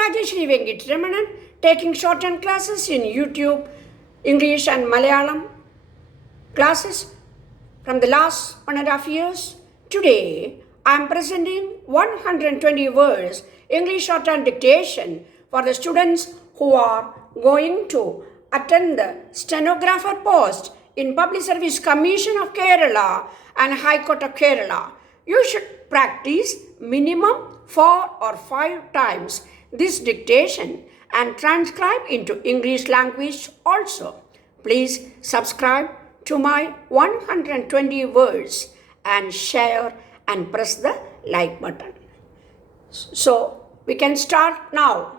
Rajeswary Venkitaramanan, taking shorthand classes in YouTube, English and Malayalam classes from the last 1.5 years. Today, I am presenting 120 words English shorthand dictation for the students who are going to attend the stenographer post in Public Service Commission of Kerala and High Court of Kerala. You should practice minimum 4 or 5 times this dictation and transcribe into English language also. Please subscribe to my 120 words and share and press the like button. So we can start now.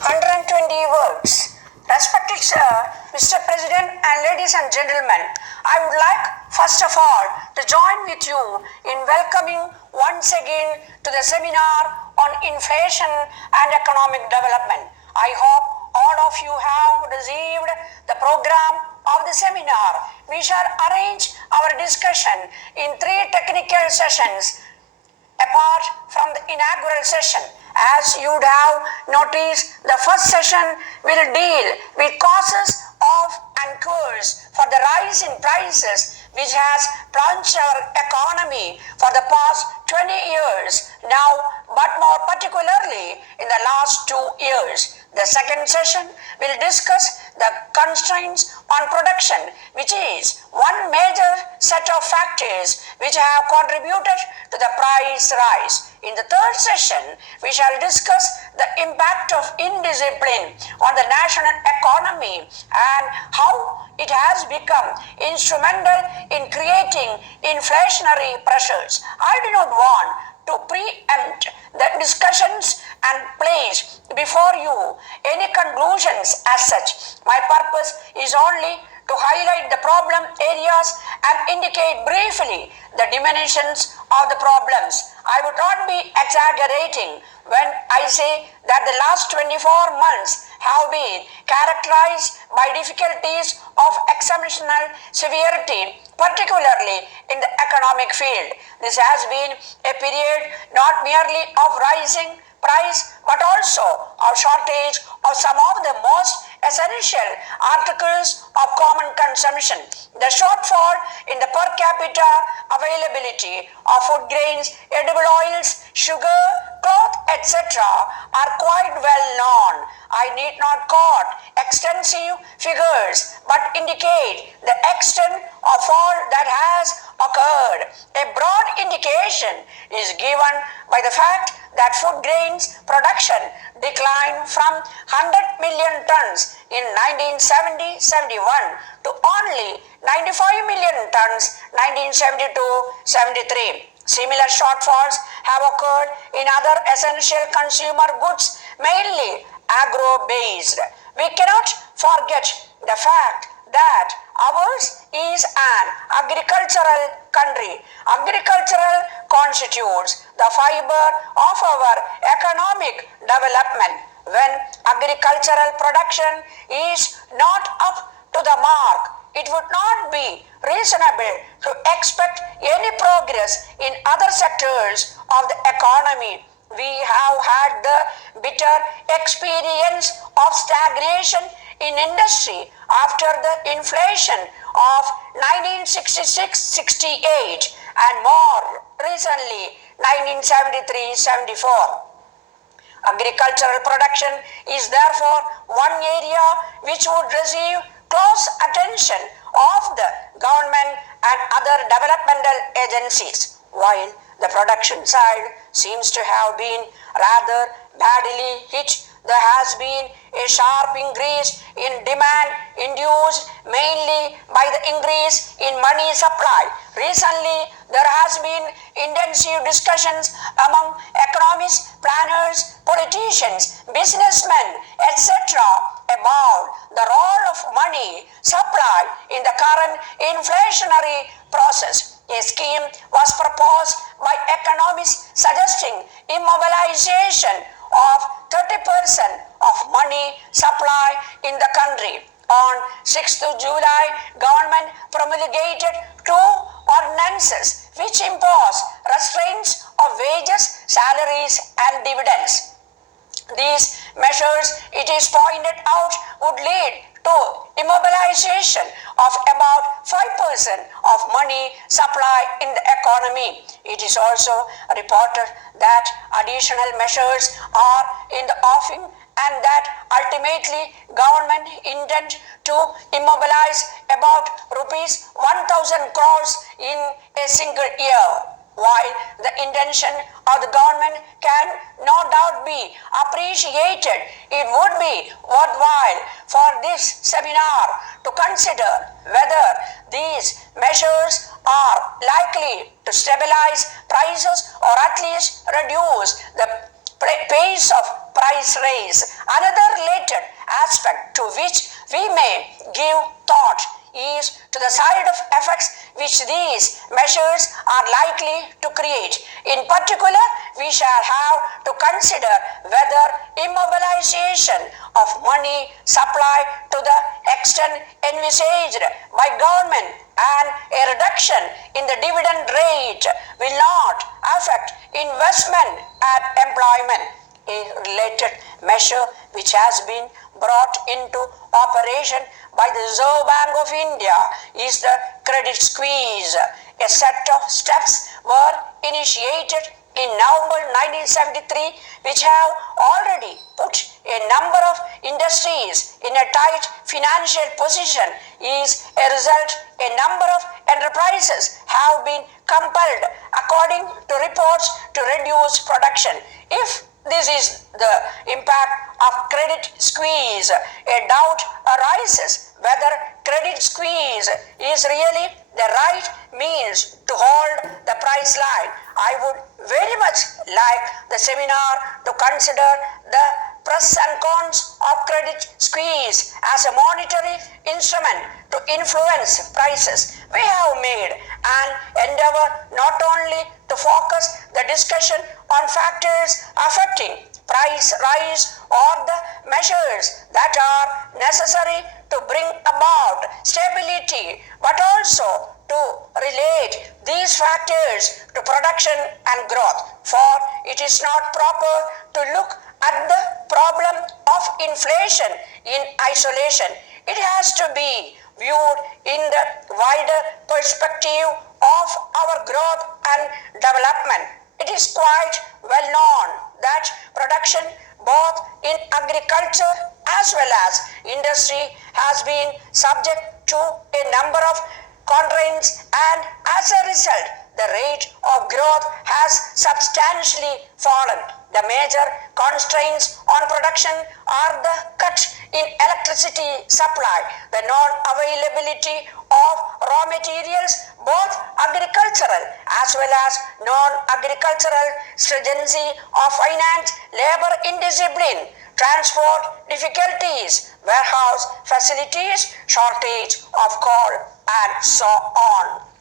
120 words. Respected Sir, Mr. President and ladies and gentlemen, I would like first of all to join with you in welcoming once again to the seminar on inflation and economic development. I hope all of you have received the program of the seminar. We shall arrange our discussion in 3 technical sessions apart from the inaugural session. As you would have noticed, the first session will deal with causes of and cures for the rise in prices which has plunged our economy for the past 20 years now, but more particularly in the last 2 years. The second session will discuss the constraints on production, which is one major set of factors which have contributed to the price rise. In the third session, we shall discuss the impact of indiscipline on the national economy and how it has become instrumental in creating inflationary pressures. I do not want to preempt the discussions and place before you any conclusions as such. My purpose is only to highlight the problem areas and indicate briefly the dimensions of the problems. I would not be exaggerating when I say that the last 24 months have been characterized by difficulties of exceptional severity, particularly in the economic field. This has been a period not merely of rising price but also of shortage of some of the most essential articles of common consumption. The shortfall in the per capita availability of food grains, edible oils, sugar, cloth, etc. are quite well known. I need not quote extensive figures but indicate the extent of all that has occurred. A broad indication is given by the fact that food grains production declined from 100 million tons in 1970-71 to only 95 million tons 1972-73. Similar shortfalls have occurred in other essential consumer goods, mainly agro-based. We cannot forget the fact that ours is an agricultural country. Agricultural constitutes the fiber of our economic development. When agricultural production is not up to the mark, it would not be reasonable to expect any progress in other sectors of the economy. We have had the bitter experience of stagnation in industry after the inflation of 1966-68 and more recently 1973-74. Agricultural production is therefore one area which would receive close attention of the government and other developmental agencies. While the production side seems to have been rather badly hit, there has been a sharp increase in demand induced mainly by the increase in money supply. Recently, there has been intensive discussions among economists, planners, politicians, businessmen, etc. about the role of money supply in the current inflationary process. A scheme was proposed by economists suggesting immobilization of 30% of money supply in the country. On 6th July, government promulgated 2 ordinances which impose restraints of wages, salaries and dividends. These measures, it is pointed out, would lead to immobilization of about 5% of money supply in the economy. It is also reported that additional measures are in the offing and that ultimately government intend to immobilize about rupees 1,000 crores in a single year. While the intention of the government can no doubt be appreciated, it would be worthwhile for this seminar to consider whether these measures are likely to stabilize prices or at least reduce the pace of price raise. Another related aspect to which we may give thought is to the side of effects which these measures are likely to create. In particular, we shall have to consider whether immobilization of money supply to the extent envisaged by government and a reduction in the dividend rate will not affect investment and employment. A related measure which has been brought into operation by the Reserve Bank of India is the credit squeeze. A set of steps were initiated in November 1973 which have already put a number of industries in a tight financial position. As a result, a number of enterprises have been compelled, according to reports, to reduce production. If this is the impact of credit squeeze, a doubt arises whether credit squeeze is really the right means to hold the price line. I would very much like the seminar to consider the pros and cons of credit squeeze as a monetary instrument to influence prices. We have made an endeavor not only to focus the discussion on factors affecting price rise or the measures that are necessary to bring about stability, but also to relate these factors to production and growth. For it is not proper to look at the problem of inflation in isolation. It has to be viewed in the wider perspective of our growth and development. It is quite well known that production both in agriculture as well as industry has been subject to a number of constraints, and as a result the rate of growth has substantially fallen. The major constraints on production are the cut in electricity supply, the non-availability of raw materials, both agricultural as well as non-agricultural, stringency of finance, labor indiscipline, transport difficulties, warehouse facilities, shortage of coal, and so on.